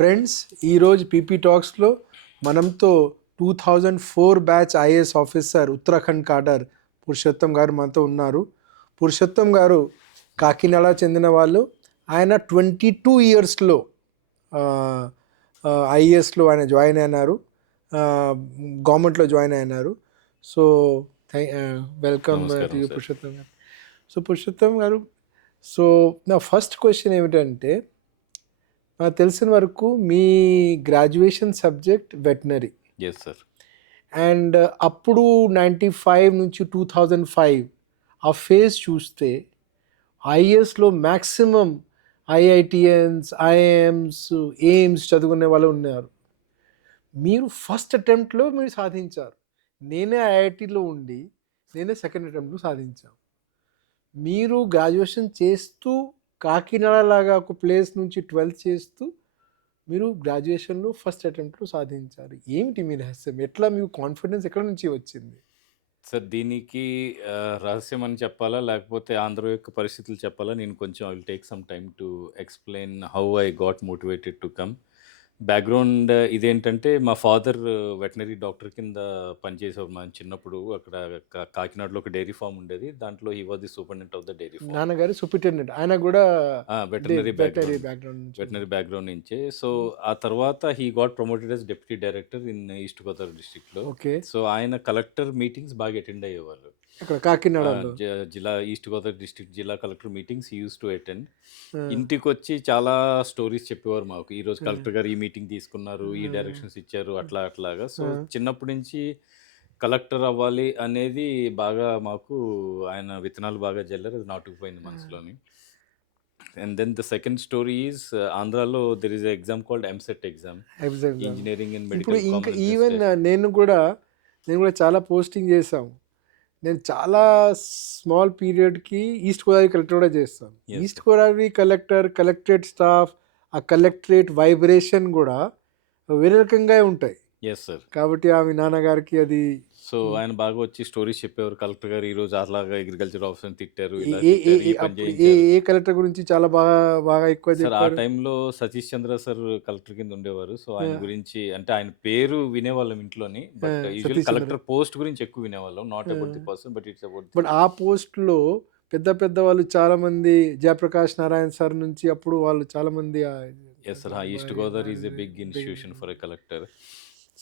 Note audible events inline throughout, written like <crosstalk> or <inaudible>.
Friends ఈరోజు PP టాక్స్లో మనంతో two thousand four batch IAS officer Uttarakhand cadre Purushottam గారు మనతో ఉన్నారు. పురుషోత్తం గారు కాకినాడ చెందిన వాళ్ళు. ఆయన ట్వంటీ టూ ఇయర్స్లో ఐఏఎస్లో ఆయన జాయిన్ అయినారు. గవర్నమెంట్లో జాయిన్ అయినారు. So welcome to. పురుషోత్తం గారు. సో పురుషోత్తం గారు సో నా ఫస్ట్ క్వశ్చన్ ఏమిటంటే నాకు తెలిసిన వరకు మీ graduation subject veterinary. Yes sir and అప్పుడు నైంటీ ఫైవ్ నుంచి టూ థౌజండ్ ఫైవ్ ఆ ఫేజ్ చూస్తే ఐఏఎస్లో మ్యాక్సిమం ఐఐటిఎన్స్ ఐఎమ్స్ ఎయిమ్స్ చదువుకునే వాళ్ళు ఉన్నారు. మీరు ఫస్ట్ అటెంప్ట్లో మీరు సాధించారు. నేనే ఐఐటిలో ఉండి నేనే సెకండ్ అటెంప్ట్లో సాధించాను. మీరు గ్రాడ్యుయేషన్ చేస్తూ కాకినాడ లాగా ఒక ప్లేస్ నుంచి ట్వెల్త్ చేస్తూ మీరు గ్రాడ్యుయేషన్లో ఫస్ట్ అటెంప్ట్లో సాధించారు. ఏమిటి మీ రహస్యం? ఎట్లా మీకు కాన్ఫిడెన్స్ ఎక్కడ నుంచి వచ్చింది? సార్ దీనికి రహస్యం అని చెప్పాలా? లేకపోతే ఆంధ్ర యొక్క పరిస్థితులు చెప్పాలా? నేను కొంచెం I will take some time to explain how I got motivated to come background ఇదేంటంటే మా ఫాదర్ వెటనరీ డాక్టర్ కింద పనిచేసేవారు మా చిన్నప్పుడు. అక్కడ కా- కాకినాడలో ఒక డైరీ ఫామ్ ఉండేది. దాంట్లో he was the superintendent of the dairy farm నాన్నగారు సూపరింటెండెంట్ ఆయన కూడా వెటనరీ వెటరీ బ్యాక్గ్రౌండ్ బ్యాక్గ్రౌండ్ నుంచి. వెటనరీ బ్యాక్గ్రౌండ్ నుంచే. సో ఆ తర్వాత he got promoted as deputy director in east Godavari డిస్ట్రిక్ట్లో ఓకే సో ఆయన కలెక్టర్ మీటింగ్స్ బాగా అటెండ్ అయ్యేవాళ్ళు. జ- జిల్లా ఈస్ట్ గోదావరి డిస్ట్రిక్ట్ జిల్లా collector meetings used to attend ఇంటికి వచ్చి చాలా స్టోరీస్ చెప్పేవారు మాకు. ఈ రోజు. కలెక్టర్ గారు ఈ మీటింగ్ తీసుకున్నారు ఈ. డైరెక్షన్స్ ఇచ్చారు అట్లా అట్లాగా. సో. చిన్నప్పటి నుంచి కలెక్టర్ అవ్వాలి అనేది బాగా మాకు ఆయన విత్తనాలు బాగా జల్లారు. అది నాటుకుపోయింది మనసులోని. And then the second story is ఆంధ్రాలో there is exam called EAMCET exam. Engineering and medical ఇంకా ఈవెన్ నేను కూడా నేను కూడా చాలా పోస్టింగ్ చేశాం. నేను చాలా స్మాల్ పీరియడ్కి ఈస్ట్ గోదావరి కలెక్టర్ కూడా చేస్తాను. East Godavari collector collectorate staff ఆ కలెక్టరేట్ వైబ్రేషన్ కూడా వేరే రకంగా ఉంటాయి. ఎస్ సార్ కాబట్టి ఆమె నాన్నగారికి అది సో. ఆయన బాగా వచ్చి స్టోరీస్ చెప్పేవారు కలెక్టర్ గారు ఈ రోజు అట్లాగా అగ్రికల్చర్ ఆఫీసర్ తిట్టారు ఇలా ఏ- ఏ- తిట్టారు, ఈ ఏ- పని అప్పుడు ఏ చేయించారు ఏ కలెక్టర్ గురించి చాలా బాగా బాగా ఎక్కువ సార్ ఆ చెప్పారు టైంలో సతీష్ చంద్ర సార్ కలెక్టర్ కింద ఉండేవారు సో ఆయన Yeah. గురించి అంటే ఆయన పేరు వినేవాళ్ళం ఇంట్లోని but Yeah, usual Satish Chandra. Collector post గురించి ఎక్కువ వినేవాళ్ళం not about the Yeah. Person but it's about but ఆ పోస్ట్లో పెద్ద పెద్ద వాళ్ళు చాలా మంది జయప్రకాష్ నారాయణ సార్ నుంచి అప్పుడు వాళ్ళు చాలా మంది yes sir east Godavari is a big institution for a collector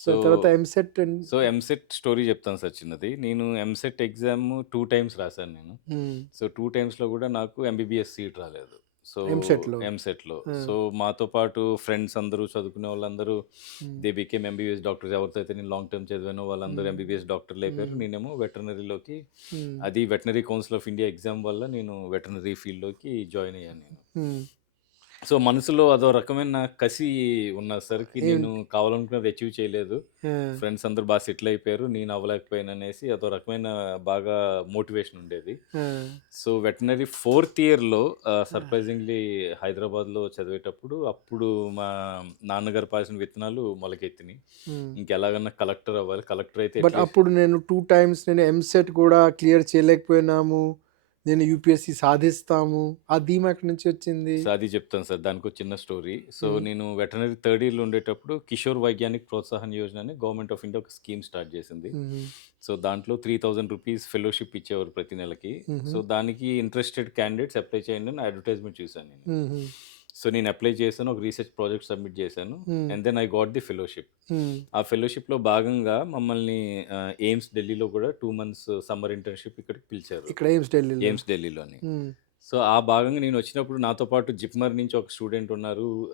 so తర్వాత EAMCET and so EAMCET story చెప్తాను సార్ చిన్నది. నేను ఎంసెట్ ఎగ్జామ్ టూ టైమ్స్ రాశాను నేను. సో టూ టైమ్స్లో కూడా నాకు ఎంబీబీఎస్ సీట్ రాలేదు. సో MSET లో? ఎంసెట్లో Hmm. సో మాతో పాటు ఫ్రెండ్స్ అందరూ చదువుకునే వాళ్ళందరూ దే బికేమ్ ఎంబీబీఎస్ డాక్టర్స్ ఎవరితో అయితే నేను లాంగ్ టర్మ్ చదివానో వాళ్ళందరూ. ఎంబీబీఎస్ డాక్టర్లు అయిపోయారు. నేనేమో వెటర్నరీలోకి అది veterinary council of India exam వల్ల నేను వెటనరీ ఫీల్డ్లోకి జాయిన్ అయ్యాను నేను. సో మనసులో అదో రకమైన కసి ఉన్నది సార్కి నేను కావాలనుకున్నది అచీవ్ చేయలేదు. ఫ్రెండ్స్ అందరూ బాగా సెటిల్ అయిపోయారు నేను అవ్వలేకపోయాను అనేసి అదో రకమైన బాగా మోటివేషన్ ఉండేది. సో వెటనరీ ఫోర్త్ ఇయర్లో సర్ప్రైజింగ్లీ హైదరాబాద్లో చదివేటప్పుడు అప్పుడు మా నాన్నగారు పాసిన విత్తనాలు మొలకెత్తినాయి. ఇంకెలాగన్నా కలెక్టర్ అవ్వాలి. కలెక్టర్ అయితే బట్ అప్పుడు నేను టూ టైమ్స్ నేను ఎంసెట్ కూడా క్లియర్ చేయలేకపోయినాము. నేను యూపీఎస్సి సాధిస్తాము ఆ ధీమా ఎక్కడి నుంచి వచ్చింది అది చెప్తాను సార్ దానికి ఒక చిన్న స్టోరీ సో. నేను వెటనరీ థర్డ్ ఇయర్లో ఉండేటప్పుడు కిషోర్ వైజ్ఞానిక్ ప్రోత్సాహన్ యోజన అని గవర్నమెంట్ ఆఫ్ ఇండియా ఒక స్కీమ్ స్టార్ట్ చేసింది మ్మ్. సో దాంట్లో త్రీ థౌజండ్ రూపీస్ ఫెలోషిప్ ఇచ్చేవారు ప్రతి నెలకి. సో దానికి ఇంట్రెస్టెడ్ క్యాండిడేట్స్ అప్లై చేయండి అని అడ్వర్టైజ్మెంట్ చూశాను నేను మ్మ్. సో నేను అప్లై చేశాను ఒక రీసెర్చ్ ప్రాజెక్ట్ సబ్మిట్ చేశాను. And then I got the fellowship. ఆ ఫెలోషిప్లో భాగంగా మమ్మల్ని ఎయిమ్స్ ఢిల్లీలో కూడా టూ మంత్స్ సమ్మర్ ఇంటర్న్షిప్ ఇక్కడికి పిలిచారు ఇక్కడ ఎయిమ్స్ ఢిల్లీలో ఎయిమ్స్ ఢిల్లీలోని. సో ఆ భాగంగా నేను వచ్చినప్పుడు నాతో పాటు జిప్మర్ నుంచి ఒక స్టూడెంట్ ఉన్నారు.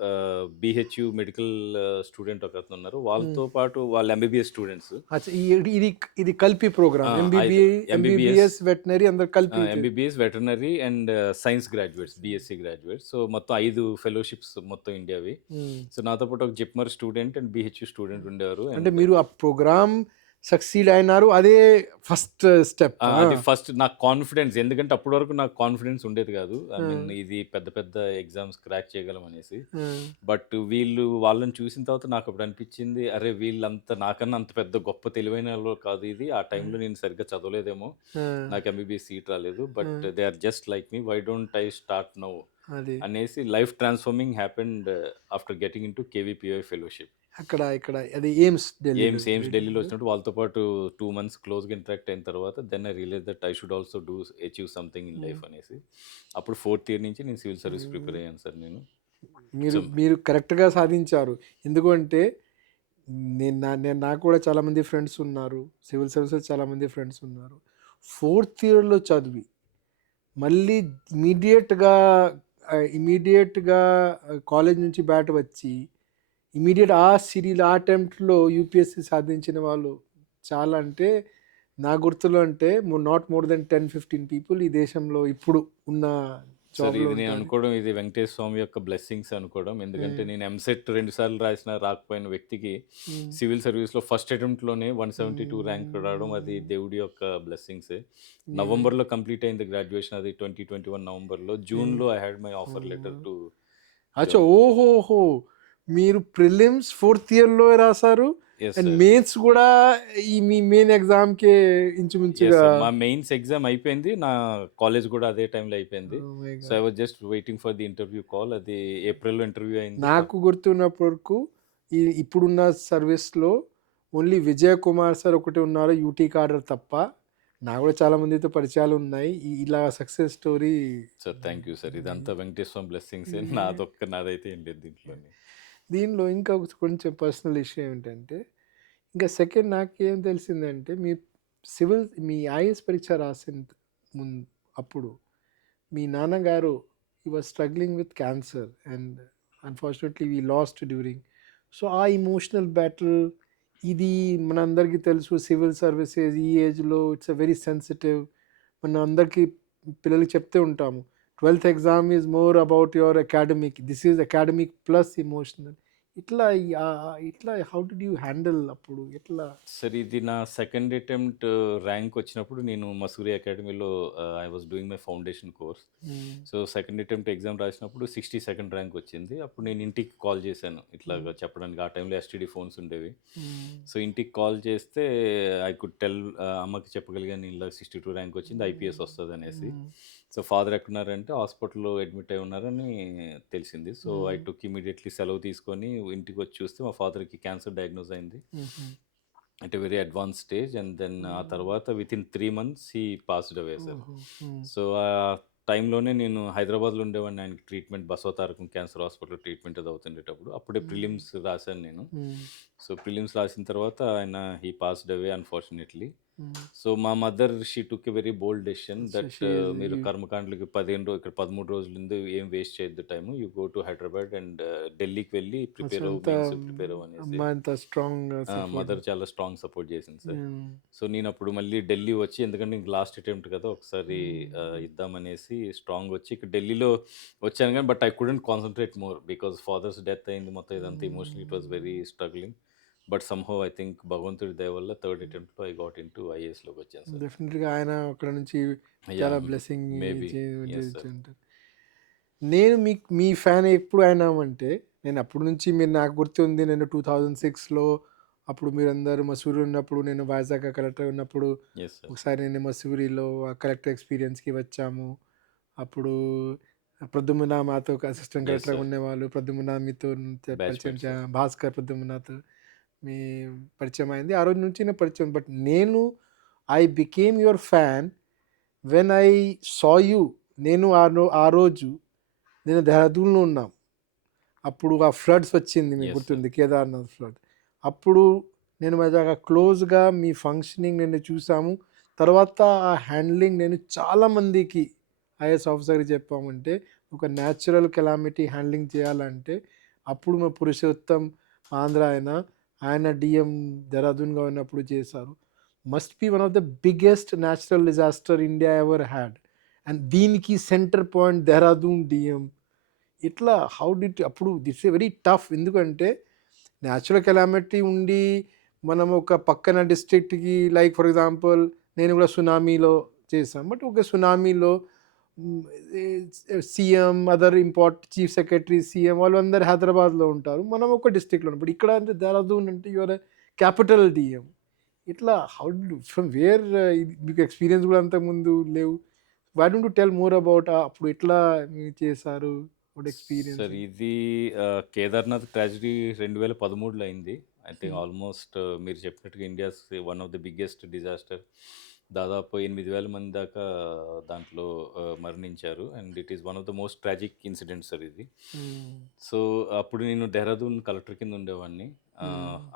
బిహెచ్యు మెడికల్ స్టూడెంట్ ఒక అతను ఉన్నారు. వాళ్ళతో పాటు వాళ్ళ ఎంబీబీఎస్ స్టూడెంట్స్. అచ్చా, ఈ- ఇది ఇది కలిపి ప్రోగ్రామ్. ఎంబీబీ ఎంబీబీఎస్ వెటనరీ అందరు కలిపి MBBS veterinary and science graduates BSc graduates. So మొత్తం ఐదు ఫెలోషిప్స్ మొత్తం ఇండియావి. సో నాతో పాటు ఒక JIPMER student and BHU student ఉండేవారు. అంటే మీరు ఆ ప్రోగ్రామ్ సక్సీడ్ అయినారు. అదే ఫస్ట్ స్టెప్ అది ఫస్ట్ నాకు కాన్ఫిడెన్స్ ఎందుకంటే అప్పటి వరకు నాకు కాన్ఫిడెన్స్ ఉండేది కాదు. I mean. ఇది పెద్ద పెద్ద ఎగ్జామ్స్ క్రాక్ చేయగలం అనేసి. బట్ వీళ్ళు వాళ్ళని చూసిన తర్వాత నాకు అప్పుడు అనిపించింది అరే వీళ్ళంత నాకన్నా అంత పెద్ద గొప్ప తెలివైన వాళ్ళు కాదు ఇది. ఆ టైంలో నేను సరిగ్గా చదవలేదేమో. నాకు ఎంబీబీఎస్ సీట్ రాలేదు. But. They are just like me why don't I start now అది. అనేసి life transforming happened after getting into KVPY fellowship. అక్కడ ఇక్కడ. అది ఎయిమ్స్ ఎయిమ్స్ ఎయిమ్స్ ఢిల్లీలో వచ్చినట్టు వాళ్ళతో పాటు టూ మంత్స్ క్లోజ్గా ఇంటరాక్ట్ అయిన తర్వాత then I realize that I should also do achieve something in life అనేసి. అప్పుడు ఫోర్త్ ఇయర్ నుంచి నేను సివిల్ సర్వీస్ ప్రిపేర్ అయ్యాను సార్ నేను. మీరు మీరు కరెక్ట్గా సాధించారు. ఎందుకంటే నేను నా నేను నాకు కూడా చాలామంది ఫ్రెండ్స్ ఉన్నారు. సివిల్ సర్వీసెస్ చాలామంది ఫ్రెండ్స్ ఉన్నారు. ఫోర్త్ ఇయర్లో చదివి మళ్ళీ ఇమీడియట్గా ఇమీడియట్గా కాలేజ్ నుంచి బ్యాట్ వచ్చి ఇమీడియట్ ఆ సిరీల్ ఆ అటెంప్ట్లో యూపీఎస్సీ సాధించిన వాళ్ళు చాలా అంటే నా గుర్తులో అంటే not more than ten fifteen people ఈ దేశంలో ఇప్పుడు ఉన్న సార్ ఇది నేను. అనుకోవడం ఇది వెంకటేశ్వర స్వామి యొక్క బ్లెస్సింగ్స్ అనుకోవడం ఎందుకంటే. నేను ఎంసెట్ రెండు సార్లు రాసిన రాకపోయిన వ్యక్తికి. సివిల్ సర్వీస్లో ఫస్ట్ అటెంప్ట్లోనే వన్ సెవెంటీ టూ ర్యాంక్ రావడం అది. దేవుడి యొక్క బ్లెస్సింగ్స్ నవంబర్లో కంప్లీట్ అయింది గ్రాడ్యుయేషన్ అది ట్వంటీ ట్వంటీ వన్ నవంబర్లో జూన్లో I had my offer letter to అచ్చా ఓహోహో మీరు ప్రిలిమ్స్ ఫోర్త్ ఇయర్లో రాశారు అండ్ మెయిన్స్ కూడా ఈ మీ మెయిన్ ఎగ్జామ్కి ఇంచుమించుగా మా మెయిన్స్ ఎగ్జామ్ అయిపోయింది. నా కాలేజ్ కూడా అదే టైంలో అయిపోయింది. So. I was just waiting for the interview call అది ఏప్రిల్లో ఇంటర్వ్యూ అయింది. నాకు గుర్తున్నప్పటి వరకు ఈ ఇప్పుడున్న సర్వీస్లో ఓన్లీ విజయ్ కుమార్ సార్ ఒకటి ఉన్నారు యూటీ కార్డర్ తప్ప. నాకు కూడా చాలా మందితో పరిచయాలు ఉన్నాయి. ఇలా success story sir thank you sir ఇదంతా వెంకటేశ్వర బ్లెస్సింగ్స్ Hmm. నాదొక్క నాదైతే ఏం లేదు దీంట్లో దీనిలో ఇంకా ఒక కొంచెం పర్సనల్ ఇష్యూ ఏమిటంటే ఇంకా సెకండ్ నాకు ఏం తెలిసిందంటే మీ సివిల్ మీ ఐఎస్ పరీక్ష రాసిన ముందు అప్పుడు మీ నాన్నగారు he was struggling with cancer and unfortunately we lost during so ఆ ఇమోషనల్ బ్యాటిల్ ఇది మనందరికీ తెలుసు సివిల్ సర్వీసెస్ ఈ ఏజ్లో ఇట్స్ అ వెరీ సెన్సిటివ్ మన అందరికీ పిల్లలకి చెప్తే ఉంటాము. Twelfth exam is more about your academic this is academic plus emotional ఇట్లా ఇట్లా హౌ డి యూ హ్యాండిల్ అప్పుడు? ఎట్లా? సార్ ఇది నా సెకండ్ అటెంప్ట్ ర్యాంక్ వచ్చినప్పుడు నేను మసూరి అకాడమీలో I was doing my foundation course so second attempt exam రాసినప్పుడు సిక్స్టీ సెకండ్ ర్యాంక్ వచ్చింది. అప్పుడు నేను ఇంటికి కాల్ చేశాను. ఇట్లాగా చెప్పడానికి ఆ టైంలో ఎస్టీడీ ఫోన్స్ ఉండేవి. సో ఇంటికి కాల్ చేస్తే ఐ కుడ్ టెల్ అమ్మకి చెప్పగలిగాను ఇలా సిక్స్టీ టూ ర్యాంక్ వచ్చింది ఐపీఎస్ వస్తుంది అనేసి సో ఫాదర్ ఎక్కడున్నారంటే హాస్పిటల్లో అడ్మిట్ అయి ఉన్నారని తెలిసింది. So I. టుక్ ఇమీడియట్లీ సెలవు తీసుకొని ఇంటికి వచ్చి చూస్తే మా ఫాదర్కి క్యాన్సర్ డయాగ్నోజ్ అయింది. అంటే very advance stage and then ఆ. తర్వాత within three months he passed away sir. So ఆ టైంలోనే నేను హైదరాబాద్లో ఉండేవాడిని. ఆయనకి treatment Basavatarakam cancer hospital treatment అది అవుతుండేటప్పుడు. అప్పుడే. ప్రిలిమ్స్ రాశాను నేను. సో ప్రిలిమ్స్ రాసిన తర్వాత ఆయన he passed away unfortunately. So మా mother she took a very bold decision that మీరు కర్మకాండలకి పదిహేను రోజులు ఇక్కడ పదమూడు రోజులు ఉంది ఏం వేస్ట్ చేయొద్దు time. You go to Hyderabad and ఢిల్లీకి వెళ్ళి ప్రిపేర్ ప్రిపేర్ అనేసి స్ట్రాంగ్ మదర్ చాలా స్ట్రాంగ్ సపోర్ట్ చేసింది సార్. సో నేను అప్పుడు మళ్ళీ ఢిల్లీ వచ్చి ఎందుకంటే ఇంక లాస్ట్ అటెంప్ట్ కదా ఒకసారి ఇద్దామనేసి స్ట్రాంగ్ వచ్చి ఇక్కడ ఢిల్లీలో వచ్చాను కానీ but I couldn't concentrate more because father's death అయింది మొత్తం ఇదంతా emotional it was very struggling. But somehow I think భగవంతుడి దయ వల్ల థర్డ్ అటెంప్ట్లో ఐ గాట్ ఇన్ టు ఐఏఎస్లోకి వచ్చాను సార్. డెఫినెట్గా ఆయన అక్కడ నుంచి చాలా బ్లెస్సింగ్ నేను మీ మీ ఫ్యాన్ ఎప్పుడు అయినామంటే నేను అప్పటి నుంచి మీరు నాకు గుర్తుంది నేను టూ థౌజండ్ సిక్స్లో అప్పుడు మీరందరూ మసూరి ఉన్నప్పుడు నేను వైజాగ్ కలెక్టర్ ఉన్నప్పుడు ఒకసారి నేను మసూరిలో ఆ కలెక్టర్ ఎక్స్పీరియన్స్కి వచ్చాము. అప్పుడు ప్రద్యుమ్న మాతో అసిస్టెంట్ కలెక్టర్. ఉండేవాళ్ళు. ప్రద్యుమ్న మీతో పరిచయం భాస్కర్ ప్రద్యుమ్నతో మీ పరిచయం అయింది. ఆ రోజు నుంచి నేను పరిచయం. బట్ నేను I became your fan. When I saw you నేను ఆ రో ఆ రోజు నేను దేహదూన్లో ఉన్నాం. అప్పుడు ఆ ఫ్లడ్స్ వచ్చింది మీకు గుర్తుంది కేదార్నాథ్ ఫ్లడ్. అప్పుడు నేను బాగా క్లోజ్గా మీ ఫంక్షనింగ్ నేను చూసాము. తర్వాత ఆ హ్యాండ్లింగ్ నేను చాలామందికి ఐఎస్ ఆఫీసర్కి చెప్పామంటే ఒక న్యాచురల్ కెలామిటీ హ్యాండ్లింగ్ చేయాలంటే అప్పుడు మా పురుషోత్తం ఆంధ్ర ఆయన ఆయన డిఎం దెహ్రాదూన్గా ఉన్నప్పుడు చేశారు. Must be one of the biggest natural disaster India ever had and దీనికి సెంటర్ పాయింట్ దెహ్రాదూన్ డిఎం ఇట్లా హౌ డిట్ అప్పుడు దిట్స్ ఏ వెరీ టఫ్ ఎందుకంటే న్యాచురల్ కెలామిటీ ఉండి మనం ఒక పక్కన డిస్ట్రిక్ట్కి లైక్ ఫర్ ఎగ్జాంపుల్ నేను కూడా సునామీలో చేశాను. బట్ ఒక సునామీలో సీఎం అదర్ ఇంపార్ట్ చీఫ్ సెక్రటరీ సీఎం వాళ్ళు అందరు హైదరాబాద్లో ఉంటారు మనం ఒక డిస్ట్రిక్ట్లో ఉంటాం ఇక్కడ అంటే దేహరాదూన్ అంటే యువర్ క్యాపిటల్ డిఎం ఇట్లా హౌ ఫ్రమ్ వేర్ మీకు ఎక్స్పీరియన్స్ కూడా అంతకుముందు లేవు why don't tell more about అప్పుడు ఎట్లా మీరు చేశారు? ఎక్స్‌పీరియన్స్? సార్ ఇది ఆహ్, కేదార్‌నాథ్ ట్రాజడీ 2013లో అయింది. I think. ఆల్‌మోస్ట్ మీరు చెప్పినట్టుగా India's one of the biggest disaster. దాదాపు 80,000 మంది దాకా దాంట్లో మరణించారు. And it is one of the most tragic incident sir ఇది. సో, అప్పుడు నేను దెహ్రాదూన్ కలెక్టర్ కింద ఉండేవాడిని.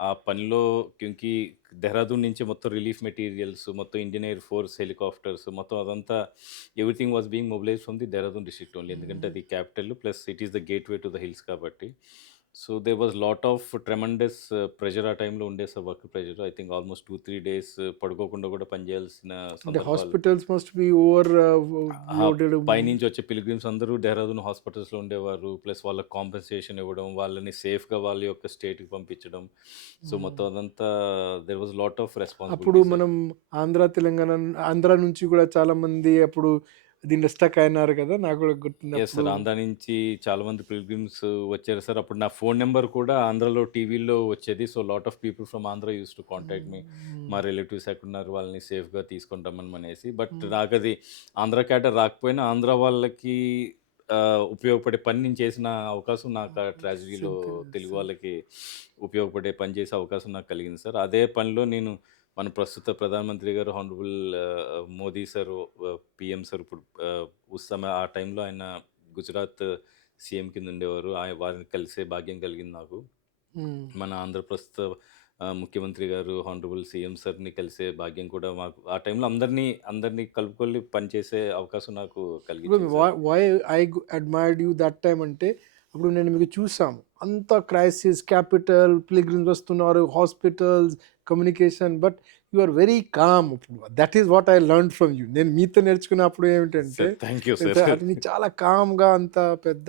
ఆ పనిలో క్యూంకి దెహ్రాదూన్ నుంచి మొత్తం రిలీఫ్ మెటీరియల్స్, మొత్తం ఇండియన్ ఎయిర్ ఫోర్స్ హెలికాప్టర్స్ మొత్తం అదంతా everything was being mobilized from the Dehradun district only. ఎందుకంటే. అది capital plus it is the gateway to the hills కాబట్టి. So, there was lot of tremendous pressure ఆ టైంలో ఉండేది sir work pressure. I think almost 2, 3 days పడుకోకుండా కూడా పనిచేయాల్సిన hospitals must be over. పైనుంచి వచ్చే పిల్గ్రిమ్స్ అందరూ దెహ్రాదూన్ హాస్పిటల్స్‌లో ఉండేవారు. ప్లస్ వాళ్ళకి కాంపెన్సేషన్ ఇవ్వడం, వాళ్ళని సేఫ్‌గా వాళ్ళ యొక్క స్టేట్‌కి పంపించడం. సో, మొత్తం హ్మ్. అదంతా దేర్ వాస్ లాట్ ఆఫ్ అప్పుడు రెస్పాన్సిబిలిటీ సార్. మనం ఆంధ్ర, తెలంగాణ ఆంధ్ర నుంచి కూడా చాలామంది అప్పుడు దీంట్లో స్టక్ అయినారు కదా! నాకు కూడా గుర్తుంది యెస్ సార్. అప్పుడు. ఆంధ్ర నుంచి చాలామంది పిల్గ్రిమ్స్ వచ్చారు సార్. అప్పుడు నా ఫోన్ నంబర్ కూడా ఆంధ్రాలో టీవీలో వచ్చేది. So, lot of people from Andhra used to contact me. మా. రిలేటివ్స్ ఎక్కడున్నారు వాళ్ళని సేఫ్‌గా తీసుకొని రమ్మనమనేసి. బట్ హ్మ్. నాకది ఆంధ్ర క్యాడర్ రాకపోయినా ఆంధ్ర వాళ్ళకి ఉపయోగపడే పని నేను చేసిన అవకాశం నాకు ఆ ట్రాజడీలో సింపుల్. తెలుగు. వాళ్ళకి ఉపయోగపడే పని చేసే అవకాశం నాకు కలిగింది సార్. అదే పనిలో నేను మన ప్రస్తుత ప్రధానమంత్రి గారు honourable Modi sir PM sir ఇప్పుడు సమయ ఆ టైంలో ఆయన గుజరాత్ సీఎం కింద ఉండేవారు. ఆయ వారిని కలిసే భాగ్యం కలిగింది నాకు. మన ఆంధ్ర ప్రస్తుత ముఖ్యమంత్రి గారు హానరబుల్ సీఎం సార్‌ని కలిసే భాగ్యం కూడా మాకు ఆ టైంలో అందరిని అందరిని కలుపుకొని పనిచేసే అవకాశం నాకు కలిగించింది why I admired you that time అంటే అప్పుడు నేను మీకు చూసాము. అంత క్రైసిస్, క్యాపిటల్, పిల్గ్రిమ్స్ వస్తున్నారు, hospitals, communication but you are very calm ఇప్పుడు. That is what I learned from you. నేను మీతో నేర్చుకున్నప్పుడు ఏమిటంటే థ్యాంక్ <laughs> యూ చాలా కామ్‌గా అంత పెద్ద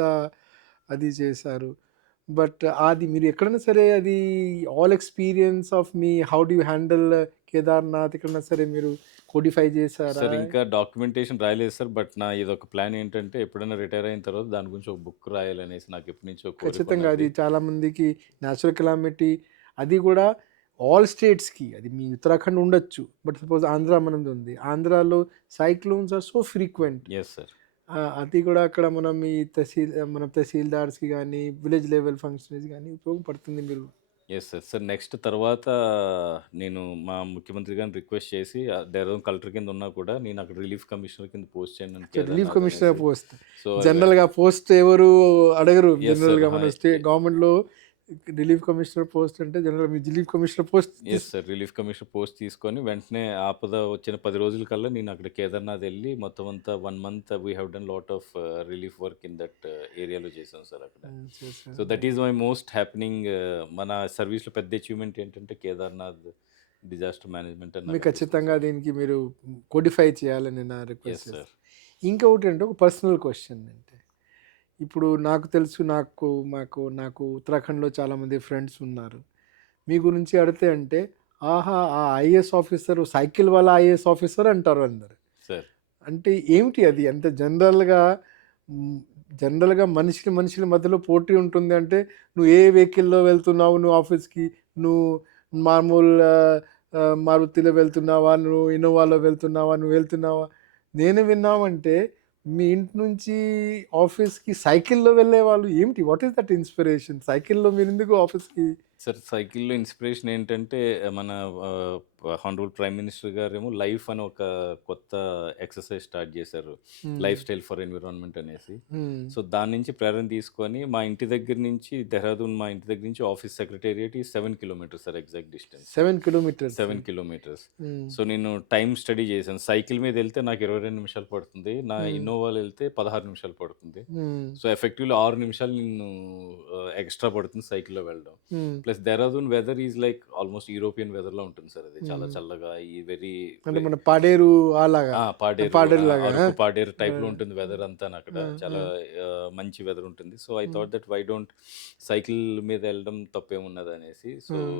అది చేశారు. బట్ అది మీరు ఎక్కడైనా సరే అది all experience of me how do you handle Kedarnath ఎక్కడైనా సరే మీరు కోడిఫై చేశారా? సార్ ఇంకా డాక్యుమెంటేషన్ రాయలేదు సార్. బట్ నా ఇదొక ప్లాన్ ఏంటంటే ఎప్పుడైనా రిటైర్ అయిన తర్వాత దాని గురించి ఒక బుక్ రాయాలనేసి నాకు ఎప్పటినుంచో కోరిక ఖచ్చితంగా అది. చాలా మందికి నేచురల్ కెలామిటీ అది కూడా ఆల్ స్టేట్స్‌కి అది మీ ఉత్తరాఖండ్ ఉండొచ్చు. బట్ సపోజ్ ఆంధ్ర మనది ఉంది. ఆంధ్రాలో cyclones are so frequent. Yes sir. అది కూడా అక్కడ మనం ఈ తహసీల్ మన తహసీల్దార్స్‌కి గానీ, విలేజ్ లెవెల్ ఫంక్షనరీస్ గానీ ఉపయోగపడుతుంది మీరు. Yes sir. సార్ నెక్స్ట్ తర్వాత నేను మా ముఖ్యమంత్రి గారిని రిక్వెస్ట్ చేసి ఆహ్, కలెక్టర్ కింద ఉన్నా కూడా నేను అక్కడ రిలీఫ్ కమిషనర్ కింద పోస్ట్ చేయండి నన్ను రిలీఫ్ కమిషనర్ అనేసి. పోస్ట్. సో జనరల్‌గా పోస్ట్ ఎవరు అడగరు. Yes sir. జనరల్‌గా! మన స్టే గవర్నమెంట్‌లో రిలీఫ్ కమిషనర్ పోస్ట్ అంటే జనరల్‌గా మీ రిలీఫ్ కమిషనర్ పోస్ట్ తీస్ సార్. రిలీఫ్ కమిషనర్ పోస్ట్ తీసుకొని వెంటనే ఆపద వచ్చిన 10 రోజుల కల్లా నేను అక్కడ కేదార్‌నాథ్ ఎళ్ళి మొత్తం అంతా 1 month we have done lot of relief work in that ఏరియాలో చేశాం సార్ అక్కడ. So. That is my most happening మన సర్వీస్‌లో పెద్ద అచీవ్‌మెంట్ ఏంటంటే కేదార్‌నాథ్ డిజాస్టర్ మేనేజ్మెంట్ మీకు ఖచ్చితంగా. దీనికి మీరు కోడిఫై చేయాలని నా రిక్వెస్ట్. సార్. ఇంకొకటంటే ఒక పర్సనల్ క్వెషన్ అంటే, ఇప్పుడు నాకు తెలుసు నాకు మాకు నాకు ఉత్తరాఖండ్‌లో చాలామంది ఫ్రెండ్స్ ఉన్నారు. మీ గురించి అడిగితే అంటే, ఆహా! ఆ ఐఏఎస్ ఆఫీసర్ సైకిల్ వాళ్ళ ఐఏఎస్ ఆఫీసర్ అంటారు అందరు. సార్. అంటే ఏమిటి అది? అంటే జనరల్‌గా జనరల్‌గా మనిషికి మనుషుల మధ్యలో పోటీ ఉంటుంది అంటే, నువ్వు ఏ వెహికల్‌లో వెళ్తున్నావు నువ్వు ఆఫీస్‌కి? నువ్వు మామూలు మారుతిలో వెళ్తున్నావా? నువ్వు ఇన్నోవాలో వెళ్తున్నావా? నువ్వు వెళ్తున్నావా? నేను విన్నామంటే మీ ఇంటి నుంచి ఆఫీస్‌కి సైకిల్‌లో వెళ్ళేవాళ్ళు ఏమిటి? What is that inspiration? సైకిల్‌లో మీరు ఎందుకు ఆఫీస్‌కి సార్ సైకిల్‌లో ఇన్స్పిరేషన్ ఏంటంటే మన హానరబుల్ ప్రైమ్ మినిస్టర్ గారేమో లైఫ్ అని ఒక కొత్త ఎక్సర్సైజ్ స్టార్ట్ చేశారు. లైఫ్ స్టైల్ ఫర్ ఎన్విరాన్మెంట్ అనేసి. సో దాని నుంచి ప్రేరణ తీసుకొని మా ఇంటి దగ్గర నుంచి దెహ్రాదూన్ మా ఇంటి దగ్గర నుంచి ఆఫీస్ సెక్రటేరియట్ ఈ 7 kilometres sir exact distance. 7 kilometres. 7 kilometres. So నేను టైమ్ స్టడీ చేశాను. సైకిల్ మీద ఎళ్తే నాకు 22 నిమిషాలు పడుతుంది. నా. ఇన్నోవాలో ఎళ్తే 16 నిమిషాలు పడుతుంది. సో ఎఫెక్టివ్‌లీ 6 నిమిషాలు నేను ఎక్స్‌ట్రా పడుతుంది సైకిల్‌లో వెళ్ళడం. Plus Dehradun weather is like almost European వెదర్‌లో ఉంటుంది సార్ అది. చాలా. చల్లగా ఈ వెరీ అంటే మన పాడేరు అలాగా. పాడేరు పాడేరు! లాగా. పాడేరు ఆ! టైప్‌లో ఉంటుంది వెదర్ అంతాను అక్కడ. చాలా మంచి వెదర్ ఉంటుంది. So I. Thought that why don't cycle మీద ఎళ్ళడం తప్పేమున్నదనేసి. సో హ్మ్.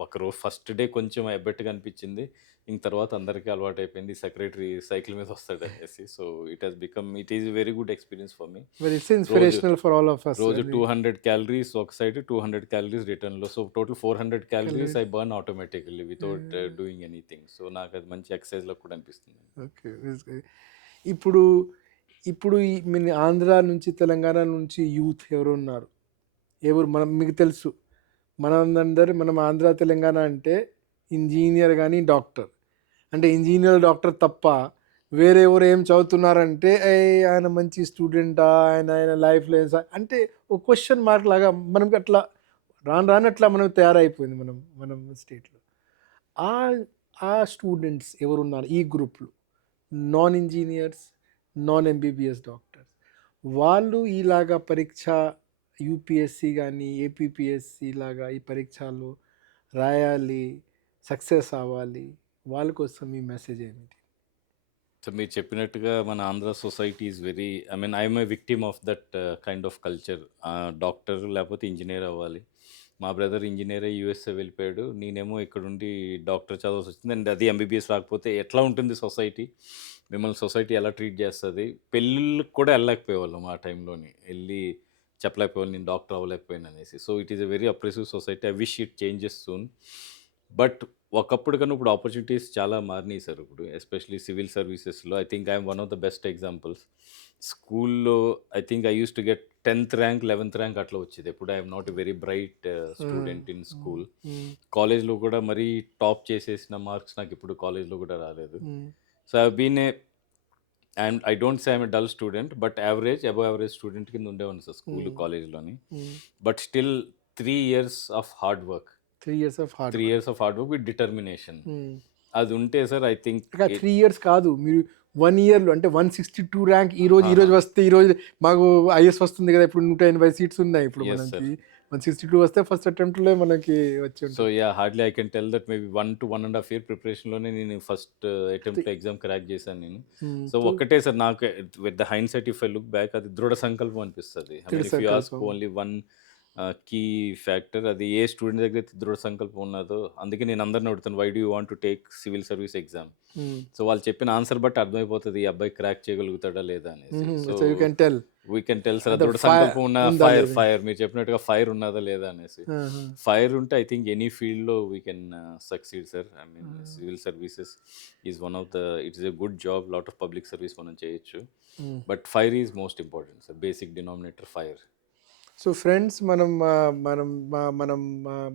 ఒకరోజు ఫస్ట్ డే కొంచెం ఎబ్బెట్టుగా అనిపించింది. ఇంక తర్వాత అందరికీ అలవాటయిపోయింది. సెక్రటరీ సైకిల్ మీద వస్తాడనేసి. So it has become it is very good experience for me. Inspirational for all of us రోజు అది. 200 క్యాలరీస్ ఒక సైడ్, 200 క్యాలరీస్ రిటర్న్‌లో. So total 400 calories I. Burn automatically without. Doing anything. So నాకది మంచి ఎక్సర్‌సైజ్‌లా కూడా అనిపిస్తుంది. Okay. ఇప్పుడు ఇప్పుడు ఆంధ్ర నుంచి తెలంగాణ నుంచి యూత్ ఎవరు ఉన్నారు ఎవరు మనం మీకు తెలుసు మనందరి మనం ఆంధ్ర తెలంగాణ అంటే ఇంజనీర్ కానీ డాక్టర్. అంటే ఇంజనీర్ డాక్టర్ తప్ప వేరే ఎవరు ఏం చదువుతున్నారంటే ఆయన మంచి స్టూడెంటా ఆయన ఆయన లైఫ్లో ఏం అంటే ఒక క్వశ్చన్ మార్క్ లాగా మనకి అట్లా రాను రాను అట్లా మనం తయారైపోయింది మనం మనం స్టేట్లో ఆ ఆ స్టూడెంట్స్ ఎవరున్నారు? ఈ గ్రూప్లో non engineers non MBBS doctors వాళ్ళు ఇలాగా పరీక్ష యూపీఎస్సి కానీ ఏపీపీఎస్సి లాగా ఈ పరీక్షలు రాయాలి సక్సెస్ అవ్వాలి. వాళ్ళ కోసం మీ మెసేజ్ ఏమిటి? సో మీరు చెప్పినట్టుగా మన Andhra society is very I mean I'm a victim of that kind of culture. Doctor లేకపోతే ఇంజనీర్ అవ్వాలి. మా బ్రదర్ ఇంజనీర్ యూఎస్ఏ వెళ్ళిపోయాడు. నేనేమో ఇక్కడుండి డాక్టర్ చదవాల్సి వచ్చింది. అండ్ అది ఎంబీబీఎస్ రాకపోతే ఎట్లా ఉంటుంది సొసైటీ? మిమ్మల్ని సొసైటీ ఎలా ట్రీట్ చేస్తుంది? పెళ్ళిళ్ళకి కూడా వెళ్ళలేకపోయేవాళ్ళం ఆ టైంలోని. వెళ్ళి చెప్పలేకపోయాను నేను డాక్టర్ అవ్వలేకపోయాను అనేసి. So it is a very oppressive society I wish it changes soon but ఒకప్పుడు కన్నా ఇప్పుడు ఆపర్చునిటీస్ చాలా మారినాయి సార్ ఇప్పుడు ఎస్పెషలీ సివిల్ సర్వీసెస్లో I think I'm one of the best examples స్కూల్లో I think I use to get tenth rank eleventh rank అట్లా వచ్చేది. ఎప్పుడు I'm not a very bright student in school కాలేజ్లో కూడా మరీ టాప్ చేసేసిన మార్క్స్ నాకు ఇప్పుడు కాలేజ్లో కూడా రాలేదు. So I been a and I don't say I'm a dull student but average above average student కింద ఉండేవాడిని sir school Hmm. కాలేజ్లోని. But still three years of hard work. Three years of hard three years of hard work with determination. అది ఉంటే sir I think three years కాదు. మీరు one ఇయర్లో అంటే one sixty two rank ఈ రోజు ఈ రోజు వస్తే ఈ రోజు మాకు ఐఎస్ వస్తుంది కదా ఇప్పుడు నూట ఎనభై సీట్స్ ఉన్నాయి ఇప్పుడు మనకి. వన్ సిక్స్టీ టూ వస్తే ఫస్ట్ అటెంప్ట్లో మనకి వచ్చి so yeah hardly I can tell that maybe one to one and half year ప్రిపరేషన్లోనే నేను ఫస్ట్ అటెంప్ట్ ఎగ్జామ్ క్రాక్ చేశాను నేను. సో ఒక్కటే సార్ నాకు with the mind set if I look back అది దృఢ సంకల్పం అనిపిస్తుంది. ఓన్లీ వన్ కీ ఫ్యాక్టర్ అది ఏ స్టూడెంట్ దగ్గర దృఢ సంకల్పం ఉన్నదో అందుకే నేను అందరిని అడుగుతాను why do want to take civil service exam so వాళ్ళు చెప్పిన ఆన్సర్ బట్టి అర్థమైపోతుంది ఈ అబ్బాయి క్రాక్ చేయగలుగుతాడా లేదా? అనేసి. So you we can tell sir దృఢ fire సంకల్పం ఉన్న ఉందా ఫైర్ లేదా? ఫైర్ మీరు చెప్పినట్టుగా ఫైర్ ఉన్నదా లేదా? అనేసి. ఫైర్ ఉంటే ఐ థింక్ ఎనీ ఫీల్డ్లో we can succeed sir I mean civil services is one of the it's a good job lot of public service మనం చేయొచ్చు. But fire is most important sir basic denominator fire so friends మనం మనం మనం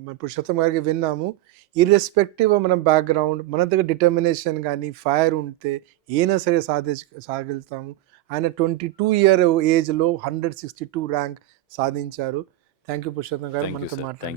మన పురుషోత్తం గారికి విన్నాము. Irrespective మనం background మన దగ్గర డిటర్మినేషన్ కానీ ఫైర్ ఉంటే ఏనా సరే సాధించ సాగిస్తాము ఆయన ట్వంటీ టూ ఇయర్ ఏజ్లో హండ్రెడ్ సిక్స్టీ టూ ర్యాంక్ సాధించారు. Thank you Purushottam garu. మనతో మాట్లాడి.